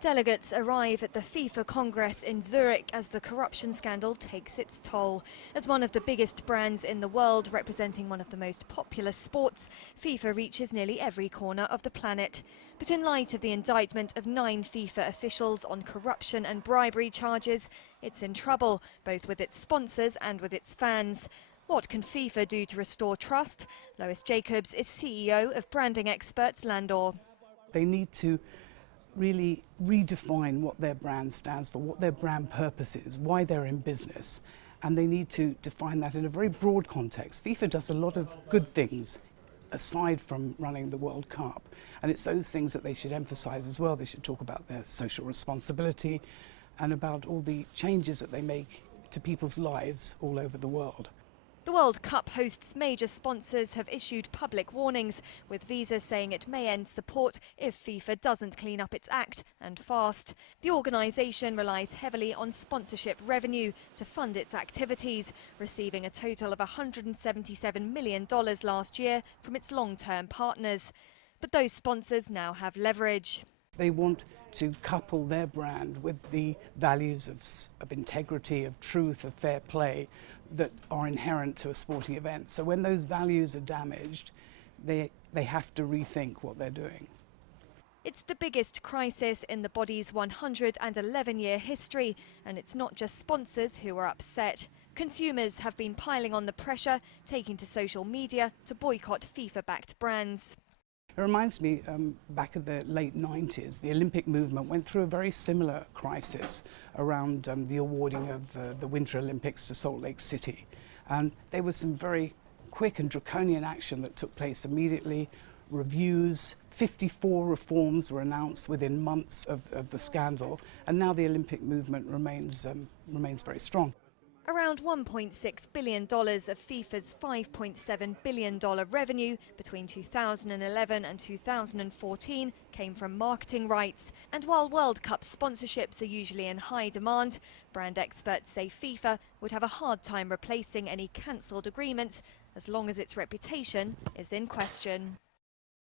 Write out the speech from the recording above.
Delegates arrive at the FIFA Congress in Zurich as the corruption scandal takes its toll. As one of the biggest brands in the world, representing one of the most popular sports, FIFA reaches nearly every corner of the planet. But in light of the indictment of 9 FIFA officials on corruption and bribery charges, it's in trouble, both with its sponsors and with its fans. What can FIFA do to restore trust? Lois Jacobs is CEO of branding experts Landor. They need to really redefine what their brand stands for, what their brand purpose is, why they're in business. And they need to define that in a very broad context. FIFA does a lot of good things aside from running the World Cup. And it's those things that they should emphasize as well. They should talk about their social responsibility and about all the changes that they make to people's lives all over the world. The World Cup hosts' major sponsors have issued public warnings, with Visa saying it may end support if FIFA doesn't clean up its act, and fast. The organisation relies heavily on sponsorship revenue to fund its activities, receiving a total of $177 million last year from its long-term partners. But those sponsors now have leverage. They want to couple their brand with the values of integrity, of truth, of fair play that are inherent to a sporting event. So when those values are damaged, they have to rethink what they're doing. It's the biggest crisis in the body's 111-year history, and it's not just sponsors who are upset. Consumers have been piling on the pressure, taking to social media to boycott FIFA-backed brands. It reminds me, back in the late 90s, the Olympic movement went through a very similar crisis around the awarding of the Winter Olympics to Salt Lake City. And there was some very quick and draconian action that took place immediately. Reviews, 54 reforms were announced within months of the scandal, and now the Olympic movement remains very strong. Around $1.6 billion of FIFA's $5.7 billion revenue between 2011 and 2014 came from marketing rights. And while World Cup sponsorships are usually in high demand, brand experts say FIFA would have a hard time replacing any cancelled agreements as long as its reputation is in question.